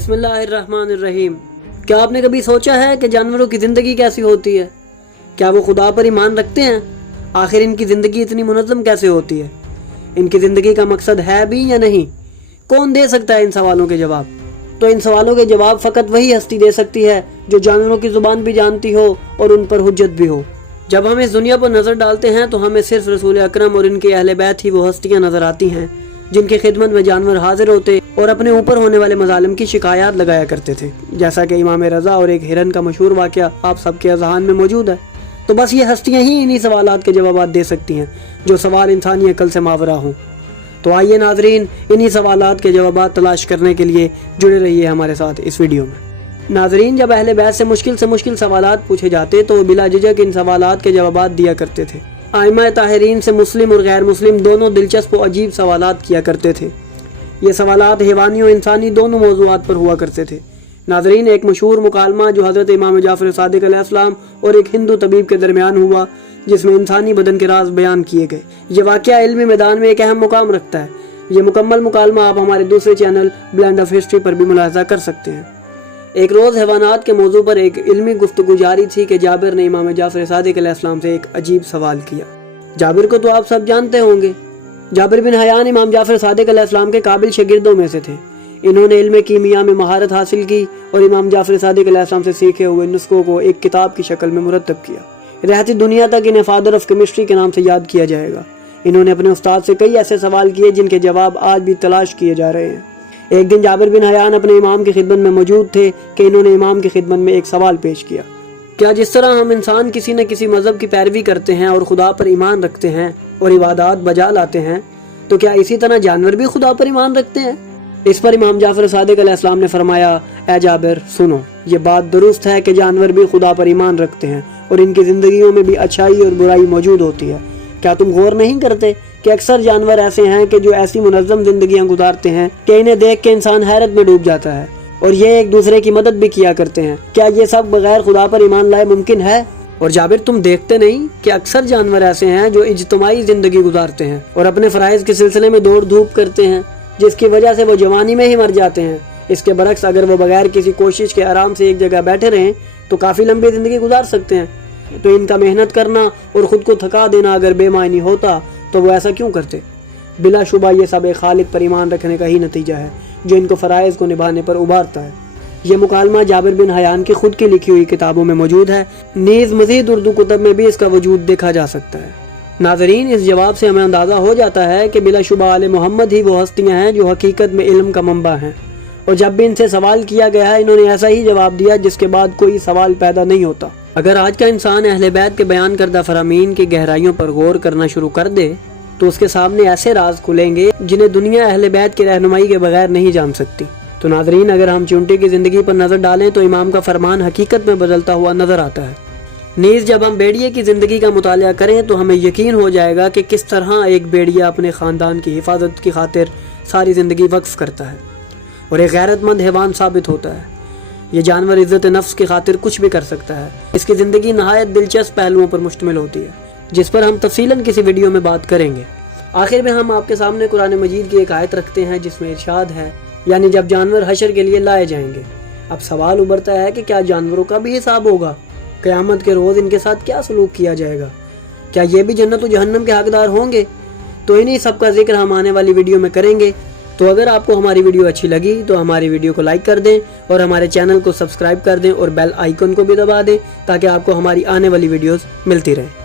بسم اللہ الرحمن الرحیم۔ کیا آپ نے کبھی سوچا ہے کہ جانوروں کی زندگی کیسی ہوتی ہے؟ کیا وہ خدا پر ایمان رکھتے ہیں؟ آخر ان کی زندگی اتنی منظم کیسے ہوتی ہے؟ ان کی زندگی کا مقصد ہے بھی یا نہیں؟ کون دے سکتا ہے ان سوالوں کے جواب؟ تو ان سوالوں کے جواب فقط وہی ہستی دے سکتی ہے جو جانوروں کی زبان بھی جانتی ہو اور ان پر حجت بھی ہو۔ جب ہم اس دنیا پر نظر ڈالتے ہیں تو ہمیں صرف رسول اکرم اور ان کے اہل بیت ہی وہ ہستیاں نظر آتی ہیں جن کی خدمت میں جانور حاضر ہوتے اور اپنے اوپر ہونے والے مظالم کی شکایات لگایا کرتے تھے، جیسا کہ امام رضا اور ایک ہرن کا مشہور واقعہ آپ سب کے اذہان میں موجود ہے۔ تو بس یہ ہستیاں ہی انہی سوالات کے جوابات دے سکتی ہیں جو سوال انسانی عقل سے ماورا ہوں۔ تو آئیے ناظرین، انہی سوالات کے جوابات تلاش کرنے کے لیے جڑے رہیے ہمارے ساتھ اس ویڈیو میں۔ ناظرین، جب اہل بیت سے مشکل سوالات پوچھے جاتے تو وہ بلا جھجک ان سوالات کے جوابات دیا کرتے تھے۔ ائمہ طاہرین سے مسلم اور غیر مسلم دونوں دلچسپ و عجیب سوالات کیا کرتے تھے۔ یہ سوالات حیوانی و انسانی دونوں موضوعات پر ہوا کرتے تھے۔ ناظرین، ایک مشہور مکالمہ جو حضرت امام جعفر صادق علیہ السلام اور ایک ہندو طبیب کے درمیان ہوا، جس میں انسانی بدن کے راز بیان کیے گئے، یہ واقعہ علمی میدان میں ایک اہم مقام رکھتا ہے۔ یہ مکمل مکالمہ آپ ہمارے دوسرے چینل بلینڈ آف ہسٹری پر بھی ملاحظہ کر سکتے ہیں۔ ایک روز حیوانات کے موضوع پر ایک علمی گفتگو جاری تھی کہ جابر نے امام جعفر صادق علیہ السلام سے ایک عجیب سوال کیا۔ جابر کو تو آپ سب جانتے ہوں گے۔ جابر بن حیان امام جعفر صادق علیہ السلام کے قابل شاگردوں میں سے تھے۔ انہوں نے علم کیمیا میں مہارت حاصل کی اور امام جعفر صادق علیہ السلام سے سیکھے ہوئے نسخوں کو ایک کتاب کی شکل میں مرتب کیا۔ رہتی دنیا تک انہیں فادر آف کیمسٹری کے نام سے یاد کیا جائے گا۔ انہوں نے اپنے استاد سے کئی ایسے سوال کیے جن کے جواب آج بھی تلاش کیے جا رہے ہیں۔ ایک دن جابر بن حیان اپنے امام کی خدمت میں موجود تھے کہ انہوں نے امام کی خدمت میں ایک سوال پیش کیا۔ کیا جس طرح ہم انسان کسی نہ کسی مذہب کی پیروی کرتے ہیں اور خدا پر ایمان رکھتے ہیں اور عبادات بجا لاتے ہیں، تو کیا اسی طرح جانور بھی خدا پر ایمان رکھتے ہیں؟ اس پر امام جعفر صادق علیہ السلام نے فرمایا، اے جابر سنو، یہ بات درست ہے کہ جانور بھی خدا پر ایمان رکھتے ہیں اور ان کی زندگیوں میں بھی اچھائی اور برائی موجود ہوتی ہے۔ کیا تم غور نہیں کرتے کہ اکثر جانور ایسے ہیں کہ جو ایسی منظم زندگیاں گزارتے ہیں کہ انہیں دیکھ کے انسان حیرت میں ڈوب جاتا ہے، اور یہ ایک دوسرے کی مدد بھی کیا کرتے ہیں؟ کیا یہ سب بغیر خدا پر ایمان لائے ممکن ہے؟ اور جابر، تم دیکھتے نہیں کہ اکثر جانور ایسے ہیں جو اجتماعی زندگی گزارتے ہیں اور اپنے فرائض کے سلسلے میں دوڑ دھوپ کرتے ہیں، جس کی وجہ سے وہ جوانی میں ہی مر جاتے ہیں۔ اس کے برعکس اگر وہ بغیر کسی کوشش کے آرام سے ایک جگہ بیٹھے رہیں تو کافی لمبی زندگی گزار سکتے ہیں۔ تو ان کا محنت کرنا اور خود کو تھکا دینا اگر بے معنی ہوتا تو وہ ایسا کیوں کرتے؟ بلا شبہ یہ سب ایک خالق پر ایمان رکھنے کا ہی نتیجہ ہے جو ان کو فرائض کو نبھانے پر ابھارتا ہے۔ یہ مکالمہ جابر بن حیان کی خود کی لکھی ہوئی کتابوں میں موجود ہے، نیز مزید اردو کتب میں بھی اس کا وجود دیکھا جا سکتا ہے۔ ناظرین، اس جواب سے ہمیں اندازہ ہو جاتا ہے کہ بلا شبہ آل محمد ہی وہ ہستیاں ہیں جو حقیقت میں علم کا منبع ہیں، اور جب بھی ان سے سوال کیا گیا ہے انہوں نے ایسا ہی جواب دیا جس کے بعد کوئی سوال پیدا نہیں ہوتا۔ اگر آج کا انسان اہل بیت کے بیان کردہ فرامین کی گہرائیوں پر غور کرنا شروع کر دے تو اس کے سامنے ایسے راز کھلیں گے جنہیں دنیا اہل بیت کی رہنمائی کے بغیر نہیں جان سکتی۔ تو ناظرین، اگر ہم چونٹی کی زندگی پر نظر ڈالیں تو امام کا فرمان حقیقت میں بدلتا ہوا نظر آتا ہے۔ نیز جب ہم بیڑیے کی زندگی کا مطالعہ کریں تو ہمیں یقین ہو جائے گا کہ کس طرح ایک بیڑیا اپنے خاندان کی حفاظت کی خاطر ساری زندگی وقف کرتا ہے اور ایک غیرت مند حیوان ثابت ہوتا ہے۔ یہ جانور عزت نفس کی خاطر کچھ بھی کر سکتا ہے۔ اس کی زندگی نہایت دلچسپ پہلوؤں پر مشتمل ہوتی ہے جس پر ہم تفصیلاً کسی ویڈیو میں بات کریں گے۔ آخر میں ہم آپ کے سامنے قرآن مجید کی ایک آیت رکھتے ہیں جس میں ارشاد ہے، یعنی جب جانور حشر کے لیے لائے جائیں گے۔ اب سوال ابھرتا ہے کہ کیا جانوروں کا بھی حساب ہوگا؟ قیامت کے روز ان کے ساتھ کیا سلوک کیا جائے گا؟ کیا یہ بھی جنت و جہنم کے حقدار ہوں گے؟ تو انہی سب کا ذکر ہم آنے والی ویڈیو میں کریں گے۔ تو اگر آپ کو ہماری ویڈیو اچھی لگی تو ہماری ویڈیو کو لائک کر دیں اور ہمارے چینل کو سبسکرائب کر دیں اور بیل آئیکن کو بھی دبا دیں تاکہ آپ کو ہماری آنے والی ویڈیوز ملتی رہیں۔